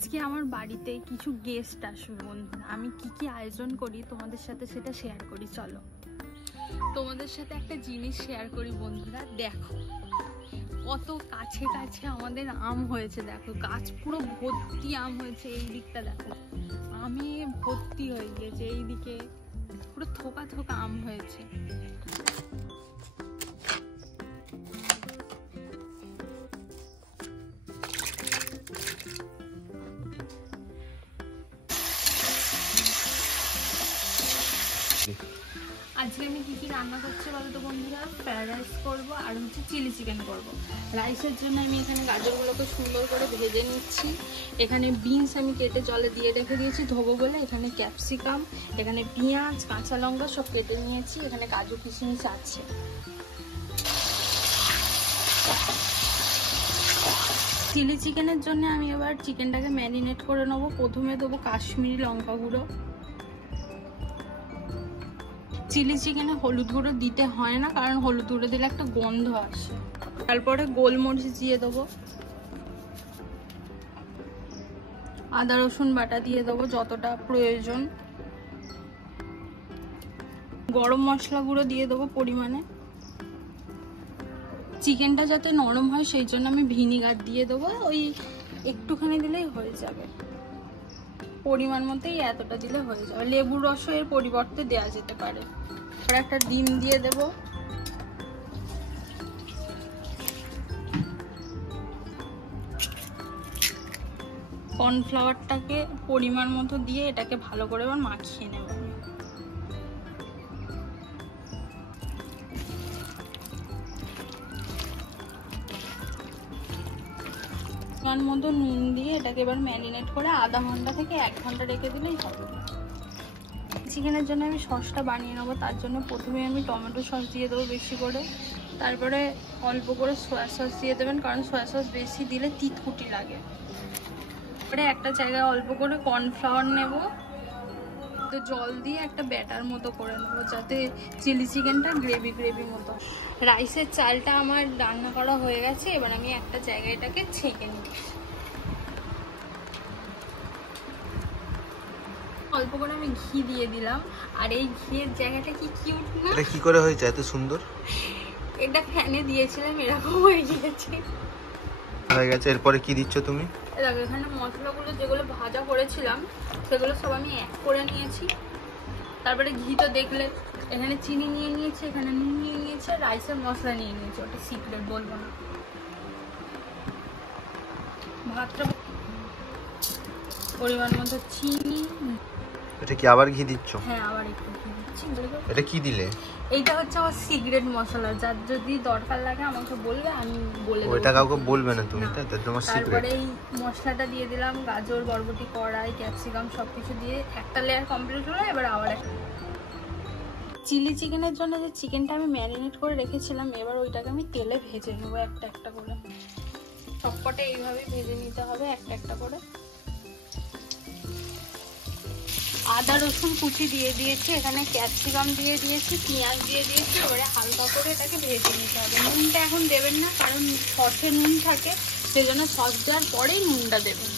আজকে আমার বাড়িতে কিছু গেস্ট আসবে বন্ধুরা। আমি কি আয়োজন করি তোমাদের সাথে সেটা শেয়ার করি। চলো তোমাদের সাথে একটা জিনিস শেয়ার করি বন্ধুরা। দেখো কত কাছে কাছে আমাদের আম হয়েছে, দেখো গাছ পুরো ভর্তি আম হয়েছে। এই দিকটা দেখো আমি ভর্তি হয়ে গিয়েছে, এই দিকে পুরো থোকা থোকা আম হয়েছে। আজকে আমি কি রান্না করছি বলো তো বন্ধুরা? ফ্রাইড রাইস করবো আর হচ্ছে চিলি চিকেন করবো। রাইসের জন্য আমি এখানে গাজরগুলোকে সুন্দর করে ভেজে নিচ্ছি। এখানে বিনস আমি কেটে জলে দিয়ে রেখে দিয়েছি ধোবো বলে। এখানে ক্যাপসিকাম, এখানে পেঁয়াজ, কাঁচা লঙ্কা সব কেটে নিয়েছি। এখানে কাজু কিশমিশ আছে। চিলি চিকেনের জন্য আমি এবার চিকেনটাকে ম্যারিনেট করে নেবো। প্রথমে দেবো কাশ্মীরি লঙ্কা গুঁড়ো। চিলি চিকেনে হলুদ গুঁড়ো দিতে হয় না, কারণ হলুদ গুঁড়ো দিলে একটা গন্ধ আসে। তারপরে গোলমরিচ দিয়ে দেবো, আদা রসুন বাটা দিয়ে দেবো যতটা প্রয়োজন, গরম মশলা গুঁড়ো দিয়ে দেবো পরিমাণে। চিকেনটা যাতে নরম হয় সেই জন্য আমি ভিনিগার দিয়ে দেবো, ওই একটুখানি দিলেই হয়ে যাবে। পরিমাণ মতোই এতটা দিলে হয়ে যাবে। লেবুর রসও এর পরিবর্তে দেওয়া যেতে পারে। আর একটা ডিম দিয়ে দেব। কর্নফ্লাওয়ারটাকে পরিমাণ মতো দিয়ে এটাকে ভালো করে এবার মাখিয়ে নেব। পরিমাণ মতো নুন দিয়ে এটাকে এবার ম্যারিনেট করে আধা ঘন্টা থেকে 1 ঘন্টা রেখে দিলেই হবে। চিকেনের জন্য আমি সসটা বানিয়ে নেবো। তার জন্য প্রথমে আমি টমেটো সস দিয়ে দেবো বেশি করে, তারপরে অল্প করে সয়া সস দিয়ে দেবেন, কারণ সয়া সস বেশি দিলে তিতকুটি লাগে। তারপরে একটা জায়গায় অল্প করে কর্নফ্লাওয়ার নেব, তো জল দিয়ে একটা ব্যাটার মতো করে নেবো যাতে চিলি চিকেনটা গ্রেভি গ্রেভি মতো। রাইসের চালটা আমার রান্না করা হয়ে গেছে। এবার আমি একটা জায়গায় এটাকে ছেঁকে নিচ্ছি। অল্প করে আমি ঘি দিয়ে দিলাম। আর এই ঘিয়ের জায়গাটা কি কিউট না? এটা কি করে হয়েছে এত সুন্দর? এটা ফ্যানে দিয়েছিলাম, এরকম হয়ে গেছে। এরপরে কি দিচ্ছ তুমি? দেখো এখানে মশলাগুলো যেগুলো ভাজা করেছিলাম সেগুলো সব আমি এক করে নিয়েছি। তারপরে ঘি তো দেখলে, এখানে চিনি নিয়ে নিয়েছি, এখানে নুন নিয়ে নিয়েছি, রাইসের মশলা নিয়ে নিয়েছি। ওটা সিক্রেট বলবো না। ভাতটা পরিমাণ মতো চিনি। এটা কি আবার ঘি দিচ্ছ? হ্যাঁ আবার একটু ঘি দিচ্ছি। এটা কি দিলে? এইটা হচ্ছে আমার সিক্রেট মশলা, যার যদি দরকার লাগে আমাকে বলবে, আমি বলে দেব। ওইটা কাউকে বলবে না তুমি, তাই তোমার সিক্রেট। তারপরে এই মশলাটা দিয়ে দিলাম, গাজর, বরবটি, কড়াই, ক্যাপসিকাম সবকিছু দিয়ে একটা লেয়ার কমপ্লিট হলো। এবার আবার চিলি চিকেনের জন্য যে চিকেনটা আমি ম্যারিনেট করে রেখেছিলাম, এবার ওইটাকে আমি তেলে ভেজে নেবো একটা একটা করে। সবকটা এইভাবে ভেজে নিতে হবে একটা একটা করে। আদা রসুন কুচি দিয়ে দিয়েছি, এখানে ক্যাপসিকাম দিয়ে দিয়েছি, পেঁয়াজ দিয়ে দিয়েছি। এবারে হালকা করে এটাকে ভেজে নিতে হবে। নুনটা এখন দেবেন না, কারণ সসে নুন থাকে, সেজন্য সস দেওয়ার পরেই নুনটা দেবেন।